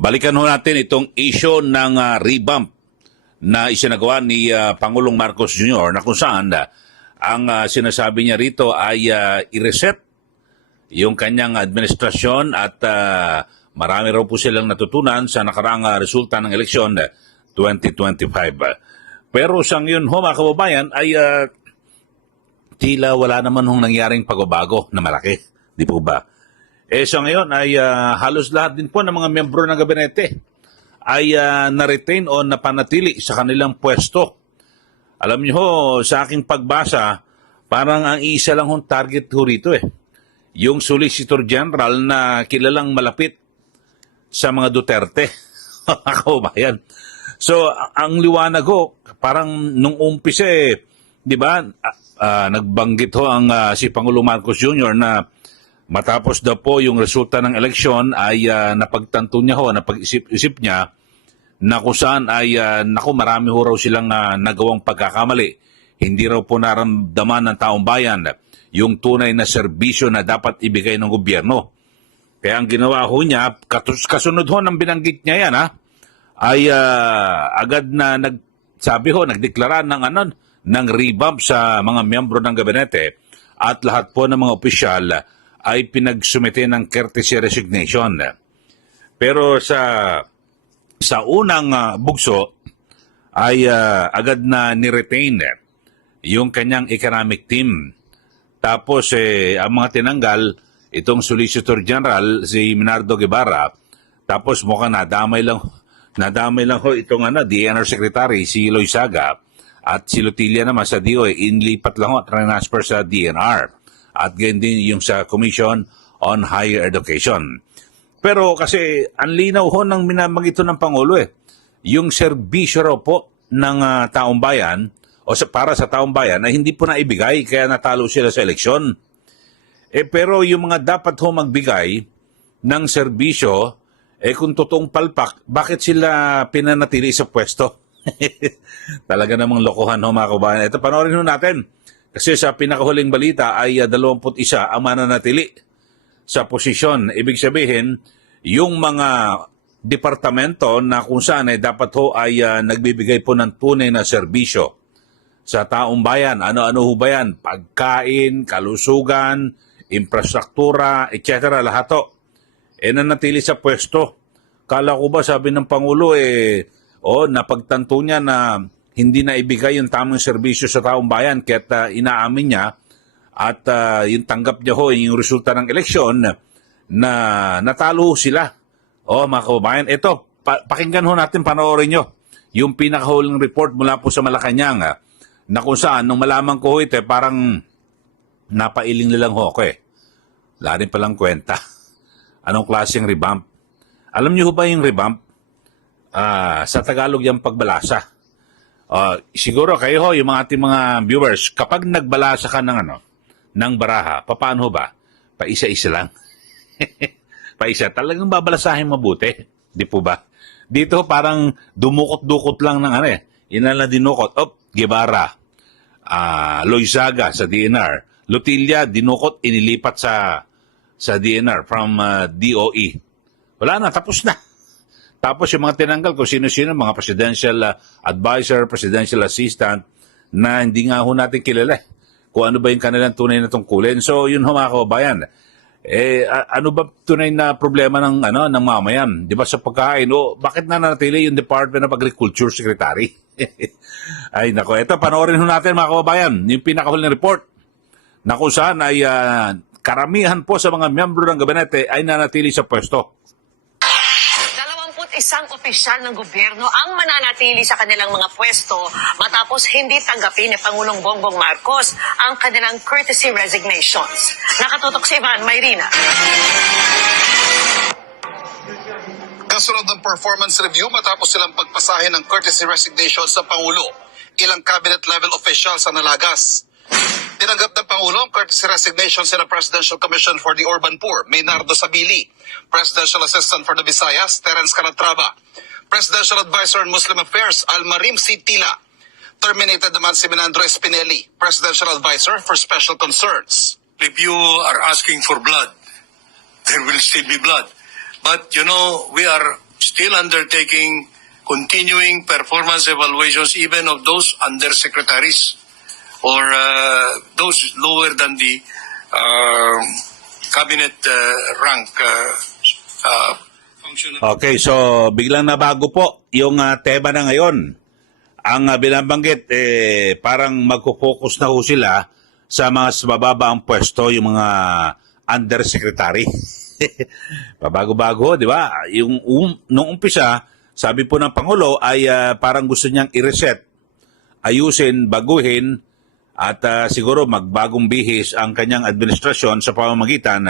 Balikan ho natin itong issue ng revamp na isinagawa ni Pangulong Marcos Jr. na kung saan ang sinasabi niya rito ay i-reset yung kanyang administrasyon at marami raw po silang natutunan sa nakaraang resulta ng eleksyon 2025. Pero sa ngayon ho mga kababayan ay tila wala naman hong nangyaring pagbabago na malaki. Di po ba? Sa ngayon ay halos lahat din po ng mga miyembro ng gabinete ay na-retain o napanatili sa kanilang pwesto. Alam niyo ho, sa aking pagbasa, parang ang isa lang hong target ho rito yung Solicitor General na kilalang malapit sa mga Duterte. Ako ba yan? So, ang liwanag ho, parang nung umpisa di ba, nagbanggit ho ang si Pangulong Marcos Jr. na matapos daw po yung resulta ng eleksyon ay napagtanto niya ho, napag-isip-isip niya na kung saan ay naku, marami ho raw silang nagawang pagkakamali. Hindi raw po naramdaman ng taong bayan yung tunay na serbisyo na dapat ibigay ng gobyerno. Kaya ang ginawa ho niya, kasunod ho ng binanggit niya yan ay agad na nagdeklara ng revamp sa mga miyembro ng gabinete at lahat po ng mga opisyal ay pinagsumite ng courtesy resignation. Pero sa unang bugso ay agad na ni-retain yung kanyang economic team. Tapos ang mga tinanggal, itong Solicitor General, si Minardo Guevara, tapos mukhang nadamay lang ho itong DNR Secretary, si Loizaga, at si Lutilla naman sa DOE, inlipat lang ho, transfer sa DNR. At ganyan din yung sa Commission on Higher Education. Pero kasi ang linaw ho ng minamagito ng Pangulo yung serbisyo raw po ng taong bayan o para sa taong bayan na hindi po naibigay kaya natalo sila sa eleksyon. Pero yung mga dapat ho magbigay ng serbisyo, kung totoong palpak, bakit sila pinanatili sa pwesto? Talaga namang lokohan ho mga kabayan. Ito, panoorin ho natin. Kasi sa pinakahuling balita ay 21 ang mananatili sa posisyon. Ibig sabihin, yung mga departamento na kung saan dapat ho ay nagbibigay po ng tunay na serbisyo sa taong bayan. Ano-ano ho ba yan? Pagkain, kalusugan, infrastruktura, etc. Lahat ho. Nanatili sa pwesto. Kala ko ba, sabi ng Pangulo, napagtanto niya na hindi na ibigay yung tamang serbisyo sa taong bayan kaya't inaamin niya at yung tanggap niya ho yung resulta ng eleksyon na natalo sila. Mga kababayan, ito, pakinggan ho natin, panoorin nyo yung pinakahuling report mula po sa Malacanang na kung saan, nung malaman ko ho ito, parang napailing nilang ho ako Wala rin palang kwenta. Anong klaseng revamp? Alam niyo ho ba yung revamp? Sa Tagalog yung pagbalasa. Siguro kayo ho, yung mga ating mga viewers, kapag nagbalasa ka ng baraha, paano ho ba? Paisa-isa lang. Paisa. Talagang babalasahin mabuti. Di po ba? Dito parang dumukot-dukot lang ng Inala dinukot. Guevara. Loizaga sa DNR. Lutilla, dinukot, inilipat sa DNR from DOE. Wala na, tapos na. Tapos yung mga tinanggal kung sino-sino, mga presidential advisor, presidential assistant, na hindi nga ho natin kilala kung ano ba yung kanilang tunay na tungkulin. So yun ho mga kababayan. Ano ba tunay na problema ng mamayan? Di ba sa pagkain? Bakit na nanatili yung Department of Agriculture Secretary? Ay nako, ito panoorin ho natin mga kababayan, yung pinakahuling report na kung saan ay karamihan po sa mga miyembro ng gabinete ay nanatili sa pwesto. Isang opisyal ng gobyerno ang mananatili sa kanilang mga pwesto matapos hindi tanggapin ni Pangulong Bongbong Marcos ang kanilang courtesy resignations. Nakatutok si Ivan Mayrina. Kasunod ng performance review matapos silang pagpasahin ng courtesy resignation sa Pangulo, ilang cabinet-level officials ang nalagas. Tinanggap ng Pangulo ang courtesy resignation sa Presidential Commission for the Urban Poor, Maynardo Sabili, Presidential Assistant for the Visayas, Terence Calatrava, Presidential Advisor on Muslim Affairs, Almarim C. Tila. Terminated naman si Menandro Espinelli, Presidential Advisor for Special Concerns. If you are asking for blood, there will still be blood. But, we are still undertaking continuing performance evaluations even of those undersecretaries or those lower than the cabinet rank functional. Okay, so biglang nabago po yung tema na ngayon. Ang binabanggit, parang magpo-focus na ho sila sa mga mababa ang pwesto, yung mga undersecretary. Pabago-bago, di ba? Yung nung umpisa, sabi po ng Pangulo ay parang gusto niyang i-reset, ayusin, baguhin, at siguro magbagong bihis ang kanyang administrasyon sa pamamagitan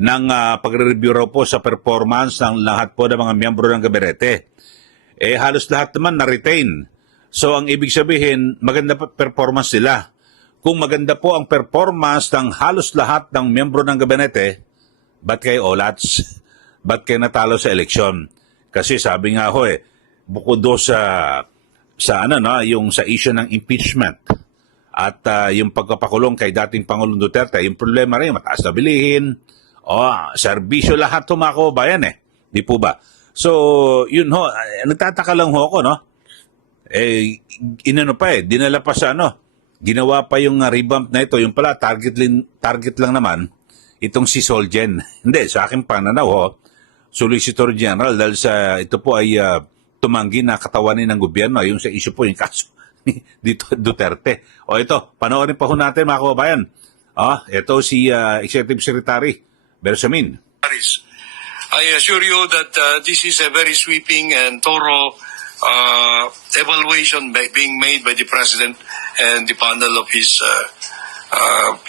ng pagre-review raw po sa performance ng lahat po ng mga miyembro ng gabinete. Halos lahat naman na-retain. So ang ibig sabihin, maganda pa performance nila. Kung maganda po ang performance ng halos lahat ng miyembro ng gabinete, ba't kayo olats? Ba't kayo natalo sa eleksyon? Kasi sabi nga ho bukod do sa yung sa issue ng impeachment at yung pagpapakulong kay dating Pangulong Duterte, yung problema rin, mataas na bilihin, serbisyo lahat ho mga kababayan Di po ba? So, yun ho, nagtataka lang ho ako, no? Dinala pa sa ginawa pa yung revamp na ito, yung pala, target lang naman, itong si Solgen. Hindi, sa aking pananaw ho, Solicitor General, dahil sa ito po ay tumanggi na katawanin ng gobyerno, yung sa issue po, yung kaso ni Duterte. Ito, panoorin pa ho natin mga kababayan. Ito si Executive Secretary Bersamin. I assure you that this is a very sweeping and thorough evaluation being made by the President and the panel of his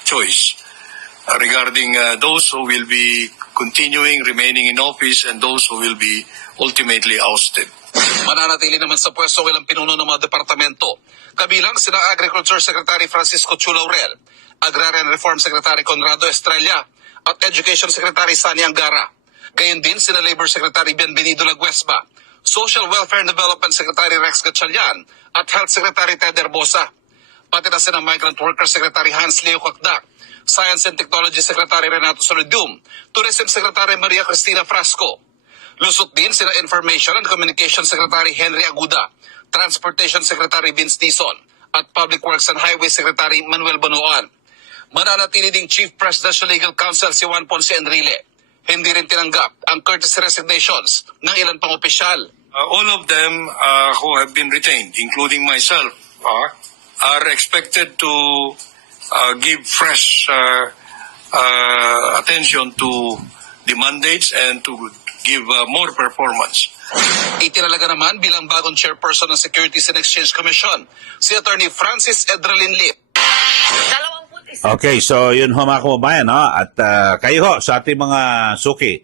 choice regarding those who will be continuing, remaining in office, and those who will be ultimately ousted. Mananatili naman sa pwesto ilang pinuno ng mga departamento. Kabilang sina Agriculture Secretary Francisco Chu Laurel, Agrarian Reform Secretary Conrado Estrella, at Education Secretary Sani Angara. Gayon din sina Labor Secretary Bienvenido Laguesba, Social Welfare and Development Secretary Rex Gatchalian, at Health Secretary Ted Herbosa. Pati na sina Migrant Worker Secretary Hans Leo Cacdac, Science and Technology Secretary Renato Solidium, Tourism Secretary Maria Cristina Frasco. Lusot din sina Information and Communication Secretary Henry Aguda, Transportation Secretary Vince Dizon, at Public Works and Highway Secretary Manuel Bonoan. Mananatili ding Chief Presidential Legal Counsel si Juan Ponce Enrile. Hindi rin tinanggap ang courtesy resignations ng ilan pang opisyal. All of them who have been retained, including myself, are expected to give fresh attention to the mandates and to give more performance. Itinalaga naman bilang bagong chairperson ng Securities and Exchange Commission si Attorney Francis Edralin Lip. Okay, so yun ho mga kababayan, at kayo ho sa ating mga suki,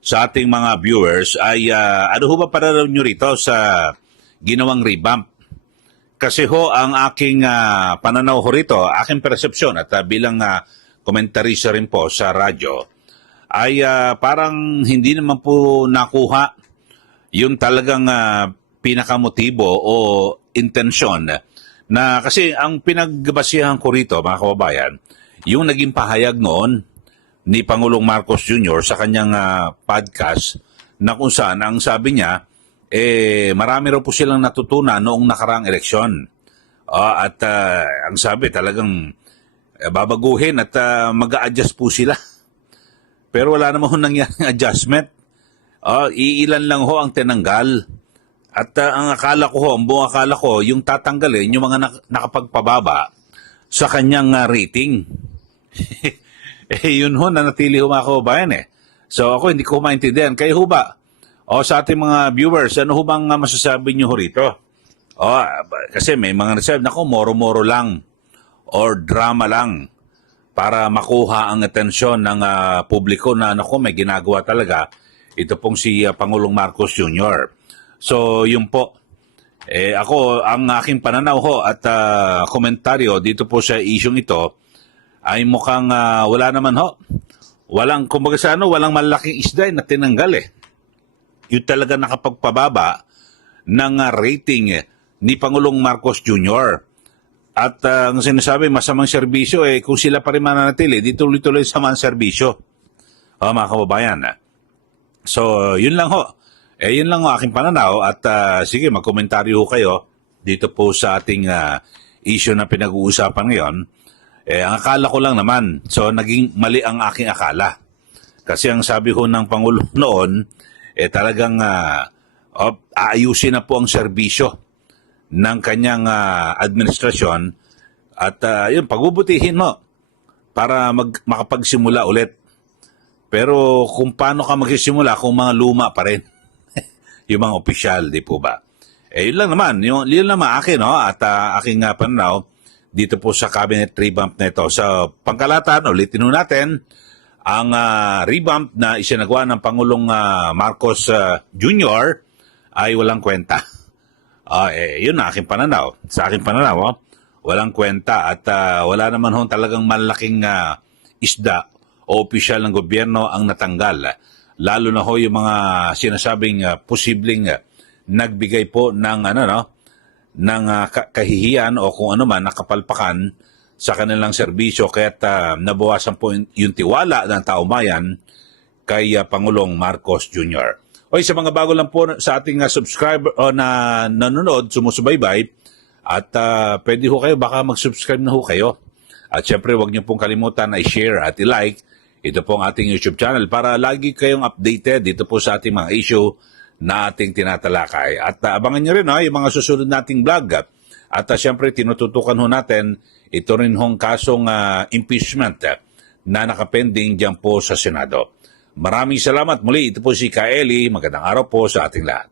sa ating mga viewers, ay ano ho ba pararaw nyo rito sa ginawang revamp? Kasi ho, ang aking pananaw ho rito, aking persepsyon at bilang komentarista rin po sa radyo, ay parang hindi naman po nakuha yung talagang pinakamotibo o intensyon na kasi ang pinagbasihan ko rito, mga kababayan, yung naging pahayag noon ni Pangulong Marcos Jr. sa kanyang podcast na kung saan ang sabi niya, marami raw po silang natutunan noong nakaraang eleksyon. At ang sabi talagang babaguhin at mag-a-adjust po sila. Pero wala naman ho nangyaring adjustment. Iilan lang ho ang tinanggal. At ang akala ko ho, ang buong akala ko, yung tatanggalin, yung mga nakapagpababa sa kanyang rating. Yun ho, nanatili ho mga kababayan So ako hindi ko maintindihan. Kayo ho ba? Sa ating mga viewers, ano ho bang masasabi nyo ho rito? Kasi may mga nasabi, naku, moro-moro lang or drama lang para makuha ang atensyon ng publiko na naku, may ginagawa talaga. Ito pong si Pangulong Marcos Jr. So, yun po. Ako, ang aking pananaw ho at komentaryo dito po sa isyong ito ay mukhang wala naman ho. Walang, kumbaga sa walang malaking isda na tinanggal Yung talaga nakapagpababa ng rating ni Pangulong Marcos Jr. At ang sinasabi, masamang serbisyo, kung sila pa rin mananatili, di tuloy-tuloy sa mga serbisyo. Mga kababayan. So, yun lang ho. Yun lang ang aking pananaw at sige, magkomentaryo ho kayo dito po sa ating issue na pinag-uusapan ngayon. Ang akala ko lang naman, so naging mali ang aking akala. Kasi ang sabi ho ng Pangulo noon, talagang aayusin na po ang serbisyo ng kanyang administrasyon at yun, pagbubutihin mo para makapagsimula ulit. Pero kung paano ka magsisimula kung mga luma pa rin, yung mga opisyal, di po ba? Yun lang naman, yun naman akin, no? At aking pananaw dito po sa cabinet revamp na ito. Sa pangkalatan, ulitin ho natin, ang revamp na isinagawa ng Pangulong Marcos Jr. ay walang kwenta. Yun na aking pananaw. Sa aking pananaw, walang kwenta at wala naman hong talagang malaking isda o opisyal ng gobyerno ang natanggal. Lalo na ho yung mga sinasabing posibleng nagbigay po ng ng kahihiyan o kung ano man nakapalpakan sa kanilang serbisyo kaya't nabawasan po yung tiwala ng taumbayan kay Pangulong Marcos Jr. Sa mga bago lang po sa ating subscriber o na nanonood, sumusubaybay at pwede ho kayo, baka mag-subscribe na ho kayo. At syempre, huwag niyo pong kalimutan na i-share at i-like ito po ang ating YouTube channel para lagi kayong updated dito po sa ating mga issue na ating tinatalakay. At abangan nyo rin yung mga susunod nating vlog. At syempre, tinututukan ho natin ito rin hong kasong impeachment na nakapending dyan po sa Senado. Maraming salamat muli. Ito po si Kaeli. Magandang araw po sa ating lahat.